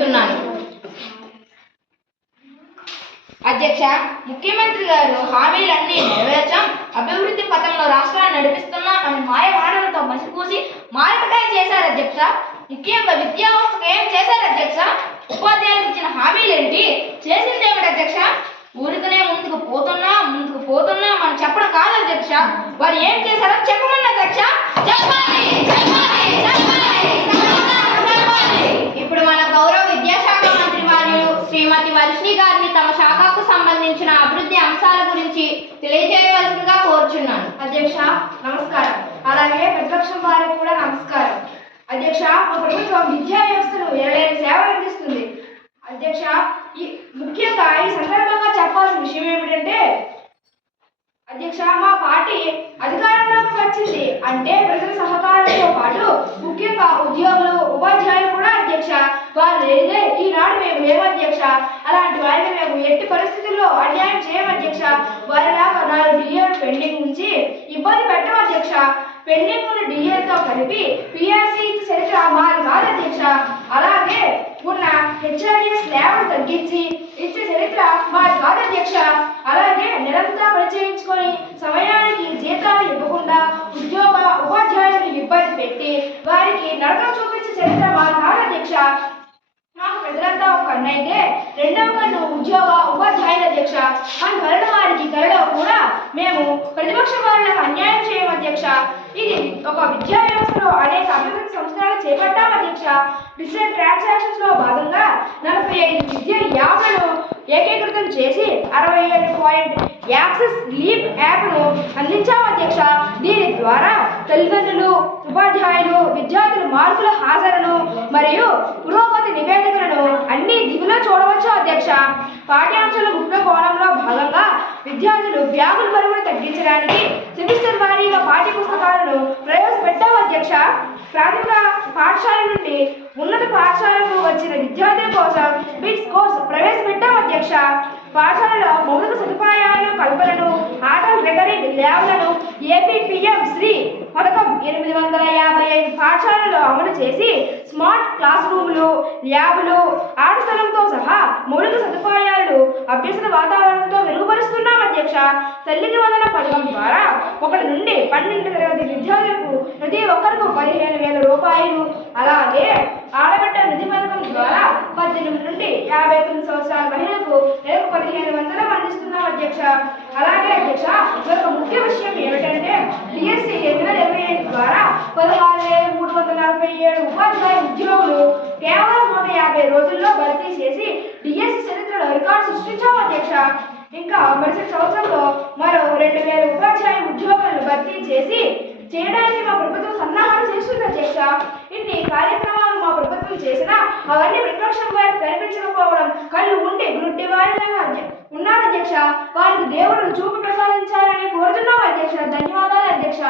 వివరిస్తున్నాను. అధ్యక్ష, ముఖ్యమంత్రి గారు హామీలన్నీ నెరవేర్చాం, అభివృద్ధి పథంలో రాష్ట్రాన్ని నడిపిస్తున్నాం అని మాయ మాటలతో మసిపూసి మారటకాయ చేశారు అధ్యక్ష. ముఖ్యంగా విద్యా వ్యవస్థకు ఏం చేశారు అధ్యక్ష? ఉపాధ్యాయులకు ఇచ్చిన హామీలేంటి, చేసింది ఏమిటి అధ్యక్ష? ఊరికనే ముందుకు పోతున్నా మనం చెప్పడం కాదు అధ్యక్ష, వారు ఏం చేశారో చెప్పమని అధ్యక్ష. చెప్పాలి. ఇప్పుడు మన గౌరవ విద్యాశాఖ మంత్రి వారు శ్రీమతి వర్షిణి గారిని తమ శాఖకు సంబంధించిన అభివృద్ధి అంశాల గురించి తెలియజేయవలసిందిగా కోరుచున్నాను. అధ్యక్ష నమస్కారం. అలాగే ప్రతిపక్షం వారికి కూడా నమస్కారం. అధ్యక్ష, మా ప్రభుత్వం విద్యా వ్యవస్థను ఎనలేని సేవలు అందిస్తుంది. అధ్యక్ష, ముఖ్యంగా ఈ సందర్భంగా చెప్పాల్సిన విషయం ఏమిటంటే అధ్యక్ష, మా పార్టీ అధికారంలోకి వచ్చింది అంటే ప్రజల సహకారంతో పాటు ముఖ్యంగా ఉద్యోగులు ఉపాధ్యాయులు కూడా అధ్యక్ష, వారు లేదే ఈనాడు మేము లేము అధ్యక్ష. అలాంటి వారిని మేము ఎట్టి పరిస్థితుల్లో అన్యాయం చేయము అధ్యక్ష. వారిలాగా 4 డిఏలు పెండింగ్ ఉంచి ఇబ్బంది పెట్టం అధ్యక్ష. పెండింగ్ ఉన్న డిఏలతో కలిపి పిఆర్సీ చరిత్ర మాది కాదు అధ్యక్ష. అలాగే ఉన్న హెచ్ఆర్ఎస్ ల్యాబ్ను తగ్గించి ఇచ్చే చరిత్ర మాది కాదు అధ్యక్ష. అలాగే నెలంతా పరిచయించుకొని సమయానికి జీతాలు ఇవ్వకుండా ఉపాధ్యాయులను ఇబ్బంది పెట్టి వారికి నరకం చూపించే చరిత్ర మాది కాదు అధ్యక్ష. మాకు ప్రజలంతా ఒక కన్ను అయితే రెండవ కన్ను ఉపాధ్యాయుల అధ్యక్ష. అందువలన వారికి త్వరలో కూడా మేము ప్రతిపక్ష వారులకు అన్యాయం చేయము అధ్యక్ష. ఇది ఒక విద్యా వ్యవస్థలో అనేక అభివృద్ధి సంస్కరణలు చేపట్టాము అధ్యక్ష. డిజిటల్ ట్రాన్సాక్షన్స్ లో భాగంగా 45 విద్యా యాప్లను ఏకీకృతం చేసి 67 పాయింట్ యాక్సెస్ లీప్ యాప్ను అందించాము అధ్యక్ష. దీని ద్వారా తల్లిదండ్రులు, ఉపాధ్యాయులు, విద్యార్థుల మార్కుల హాజరును మరియు పురోగతి నివేదికలను అన్ని దిగులో చూడవచ్చు అధ్యక్ష. పాఠ్యాంశాల ముఖ్య కోణంలో భాగంగా విద్యార్థులు బ్యాగుల బరువును తగ్గించడానికి సెమిస్టర్ వారీగా పాఠ్య పుస్తకాలను ప్రవేశపెట్టాము అధ్యక్ష. ప్రాథమిక పాఠశాల నుండి ఉన్నత పాఠశాలకు వచ్చిన విద్యార్థుల కోసం బిట్స్ కోర్స్ ప్రవేశపెట్టాము అధ్యక్ష. పాఠశాలలో మౌలిక సదుపాయాల కల్పనను, ఆటల రికరింగ్ ల్యాబ్లను ఏపీపీఎం శ్రీ పథకం 855 పాఠశాలలో అమలు చేసి స్మార్ట్ క్లాస్ రూములు, ల్యాబులు, ఆట స్థలంతో సహా మౌలిక సదుపాయాలు అభ్యసన వాతావరణంతో మెరుగుపరుస్తున్నాం అధ్యక్ష. తల్లికి వందన పథకం ద్వారా 1 నుండి 12వ తరగతి విద్యార్థులకు ప్రతి ఒక్కరికి 15,000 రూపాయలు, అలాగే ఆడబిడ్డ నిధి పథకం ద్వారా 18 నుండి 59 సంవత్సరాల మహిళలకు నెలకు 1,500 అందిస్తున్నాం అధ్యక్ష. అలాగే అధ్యక్ష, మరొక ముఖ్య విషయం ఏమిటంటే డిఎస్సి 2025 ద్వారా 16,347 ఉపాధ్యాయ ఉద్యోగులు కేవలం 150 రోజుల్లో భర్తీ చేసి డిఎస్సి చరిత్రలో రికార్డు సృష్టించాము అధ్యక్ష. ఇంకా మరుసటి సంవత్సరంలో మరో 2,000 ఉపాధ్యాయ ఉద్యోగులను భర్తీ చేయడానికి మా ప్రభుత్వం సన్నాహాలు చేస్తుంది అధ్యక్ష. ఇన్ని కార్యక్రమాలు మా ప్రభుత్వం చేసినా అవన్నీ ప్రతిపక్షం వారికి కనిపించకపోవడం కళ్ళు ఉండి గుడ్డి వారిలాగా ఉన్నారు అధ్యక్ష. వారికి దేవుడు చూపు ప్రసాదించాలని కోరుతున్నాం అధ్యక్ష. ధన్యవాదాలు అధ్యక్ష.